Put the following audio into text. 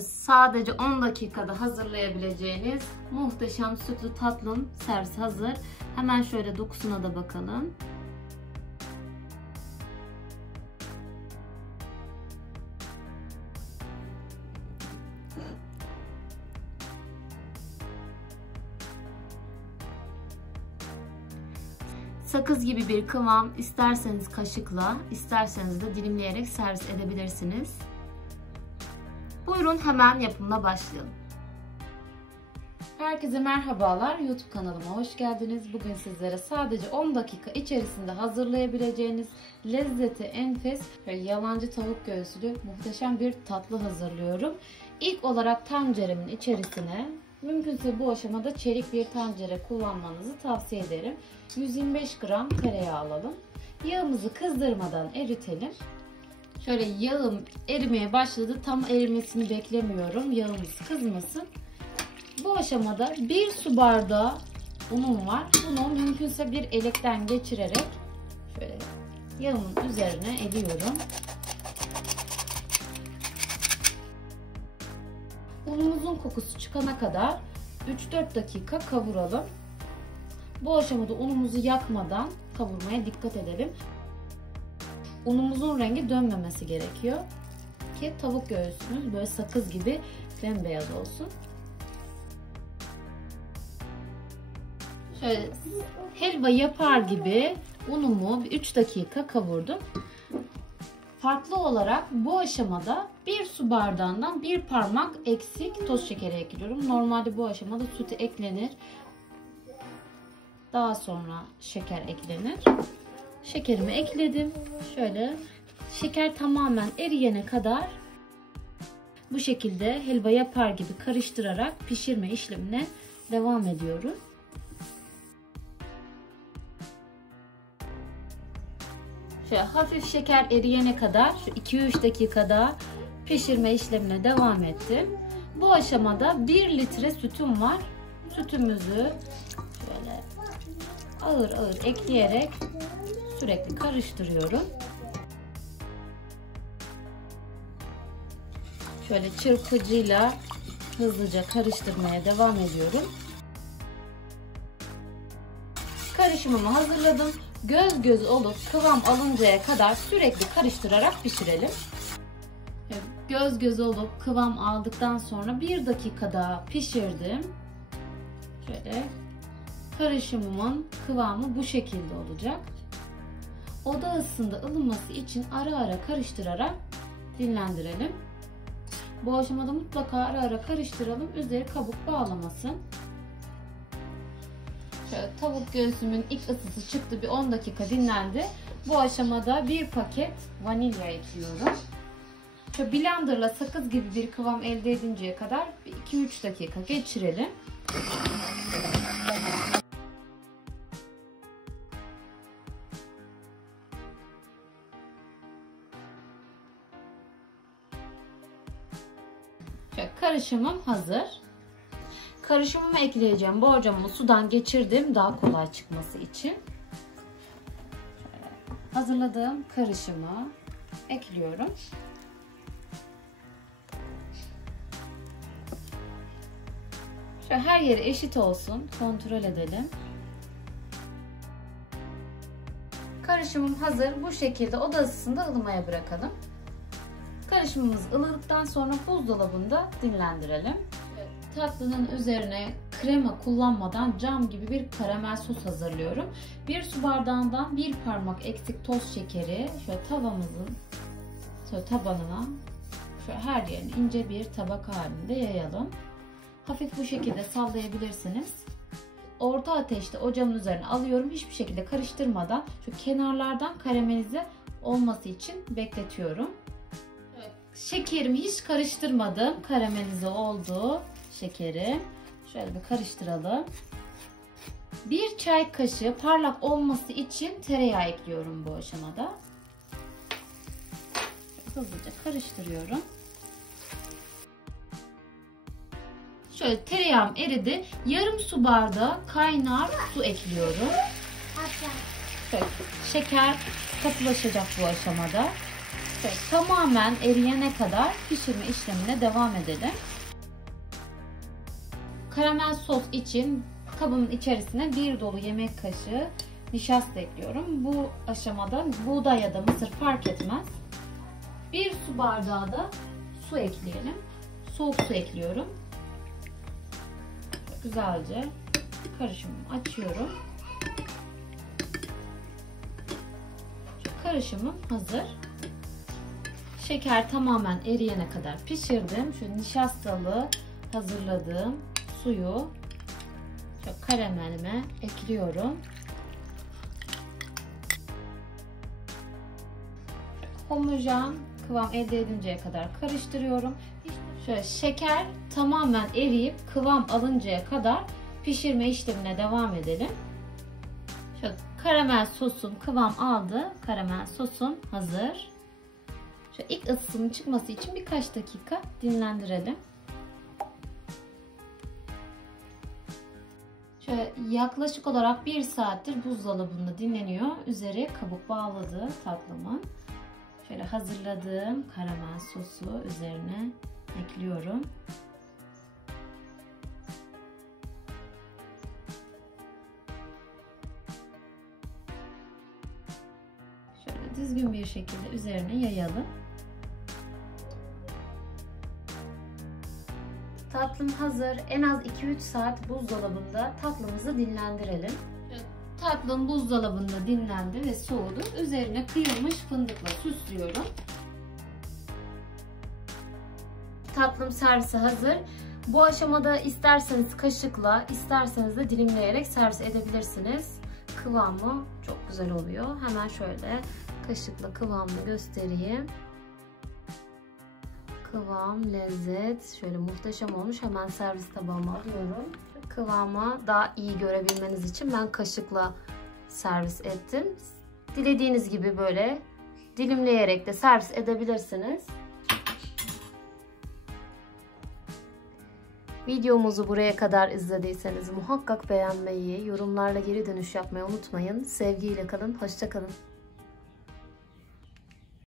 Sadece 10 dakikada hazırlayabileceğiniz muhteşem sütlü tatlım servis hazır. Hemen şöyle dokusuna da bakalım. Sakız gibi bir kıvam, isterseniz kaşıkla, isterseniz de dilimleyerek servis edebilirsiniz. Buyurun hemen yapımına başlayalım. Herkese merhabalar, YouTube kanalıma hoş geldiniz. Bugün sizlere sadece 10 dakika içerisinde hazırlayabileceğiniz lezzeti enfes ve yalancı tavuk göğsülü muhteşem bir tatlı hazırlıyorum. İlk olarak tenceremin içerisine, mümkünse bu aşamada çelik bir tencere kullanmanızı tavsiye ederim. 125 gram tereyağı alalım. Yağımızı kızdırmadan eritelim. Şöyle yağım erimeye başladı. Tam erimesini beklemiyorum. Yağımız kızmasın. Bu aşamada 1 su bardağı unum var. Bunu mümkünse bir elekten geçirerek şöyle yağımın üzerine eliyorum. Unumuzun kokusu çıkana kadar 3-4 dakika kavuralım. Bu aşamada unumuzu yakmadan kavurmaya dikkat edelim. Unumuzun rengi dönmemesi gerekiyor ki tavuk göğsümüz böyle sakız gibi bembeyaz olsun. Şöyle helva yapar gibi unumu 3 dakika kavurdum. Farklı olarak bu aşamada 1 su bardağından 1 parmak eksik toz şekeri ekliyorum. Normalde bu aşamada sütü eklenir. Daha sonra şeker eklenir. Şekerimi ekledim. Şöyle şeker tamamen eriyene kadar bu şekilde helva yapar gibi karıştırarak pişirme işlemine devam ediyoruz. Şöyle hafif şeker eriyene kadar şu 2-3 dakikada pişirme işlemine devam ettim. Bu aşamada 1 litre sütüm var. Sütümüzü şöyle ağır ağır ekleyerek sürekli karıştırıyorum. Şöyle çırpıcıyla hızlıca karıştırmaya devam ediyorum. Karışımımı hazırladım. Göz göz olup kıvam alıncaya kadar sürekli karıştırarak pişirelim. Göz göz olup kıvam aldıktan sonra 1 dakika daha pişirdim. Şöyle karışımımın kıvamı bu şekilde olacak. Oda ısısında ılıması için ara ara karıştırarak dinlendirelim. Bu aşamada mutlaka ara ara karıştıralım. Üzeri kabuk bağlamasın. Şöyle tavuk göğsümün ilk ısısı çıktı. Bir 10 dakika dinlendi. Bu aşamada 1 paket vanilya ekliyorum. Şöyle blenderla sakız gibi bir kıvam elde edinceye kadar 2-3 dakika geçirelim. Şöyle karışımım hazır. Karışımımı ekleyeceğim borcamımı sudan geçirdim daha kolay çıkması için. Hazırladığım karışımı ekliyorum. Şöyle her yeri eşit olsun, kontrol edelim. Karışımım hazır. Bu şekilde oda ısısında ılımaya bırakalım. Karışımımız ılıdıktan sonra buzdolabında dinlendirelim. Tatlının üzerine krema kullanmadan cam gibi bir karamel sos hazırlıyorum. 1 su bardağından 1 parmak eksik toz şekeri şöyle tavamızın şöyle tabanına şöyle her yerine ince bir tabaka halinde yayalım. Hafif bu şekilde sallayabilirsiniz. Orta ateşte ocağın üzerine alıyorum. Hiçbir şekilde karıştırmadan şu kenarlardan karamelize olması için bekletiyorum. Şekerimi hiç karıştırmadım. Karamelize oldu şekeri. Şöyle bir karıştıralım. 1 çay kaşığı parlak olması için tereyağı ekliyorum bu aşamada. Hızlıca karıştırıyorum. Şöyle tereyağım eridi. Yarım su bardağı kaynar su ekliyorum. Şöyle, şeker katılaşacak bu aşamada. Tamamen eriyene kadar pişirme işlemine devam edelim. Karamel sos için kabımın içerisine 1 dolu yemek kaşığı nişasta ekliyorum. Bu aşamada buğday ya da mısır fark etmez. 1 su bardağı da su ekleyelim. Soğuk su ekliyorum. Güzelce karışımımı açıyorum. Karışımım hazır. Şeker tamamen eriyene kadar pişirdim. Şu nişastalı hazırladığım suyu şu karamelime ekliyorum. Homojen kıvam elde edinceye kadar karıştırıyorum. Şöyle şeker tamamen eriyip kıvam alıncaya kadar pişirme işlemine devam edelim. Şöyle karamel sosum kıvam aldı. Karamel sosum hazır. Şöyle ilk ısısının çıkması için birkaç dakika dinlendirelim. Şöyle yaklaşık olarak 1 saattir buzdolabında dinleniyor. Üzeri kabuk bağladı tatlımın. Şöyle hazırladığım karamel sosu üzerine ekliyorum. Şöyle düzgün bir şekilde üzerine yayalım. Tatlım hazır. En az 2-3 saat buzdolabında tatlımızı dinlendirelim. Tatlım buzdolabında dinlendi ve soğudu. Üzerine kıyılmış fındıkla süslüyorum. Tatlım servise hazır. Bu aşamada isterseniz kaşıkla, isterseniz de dilimleyerek servis edebilirsiniz. Kıvamı çok güzel oluyor. Hemen şöyle kaşıkla kıvamını göstereyim. Kıvam, lezzet şöyle muhteşem olmuş. Hemen servis tabağıma alıyorum. Kıvamı daha iyi görebilmeniz için ben kaşıkla servis ettim. Dilediğiniz gibi böyle dilimleyerek de servis edebilirsiniz. Videomuzu buraya kadar izlediyseniz muhakkak beğenmeyi, yorumlarla geri dönüş yapmayı unutmayın. Sevgiyle kalın, hoşça kalın.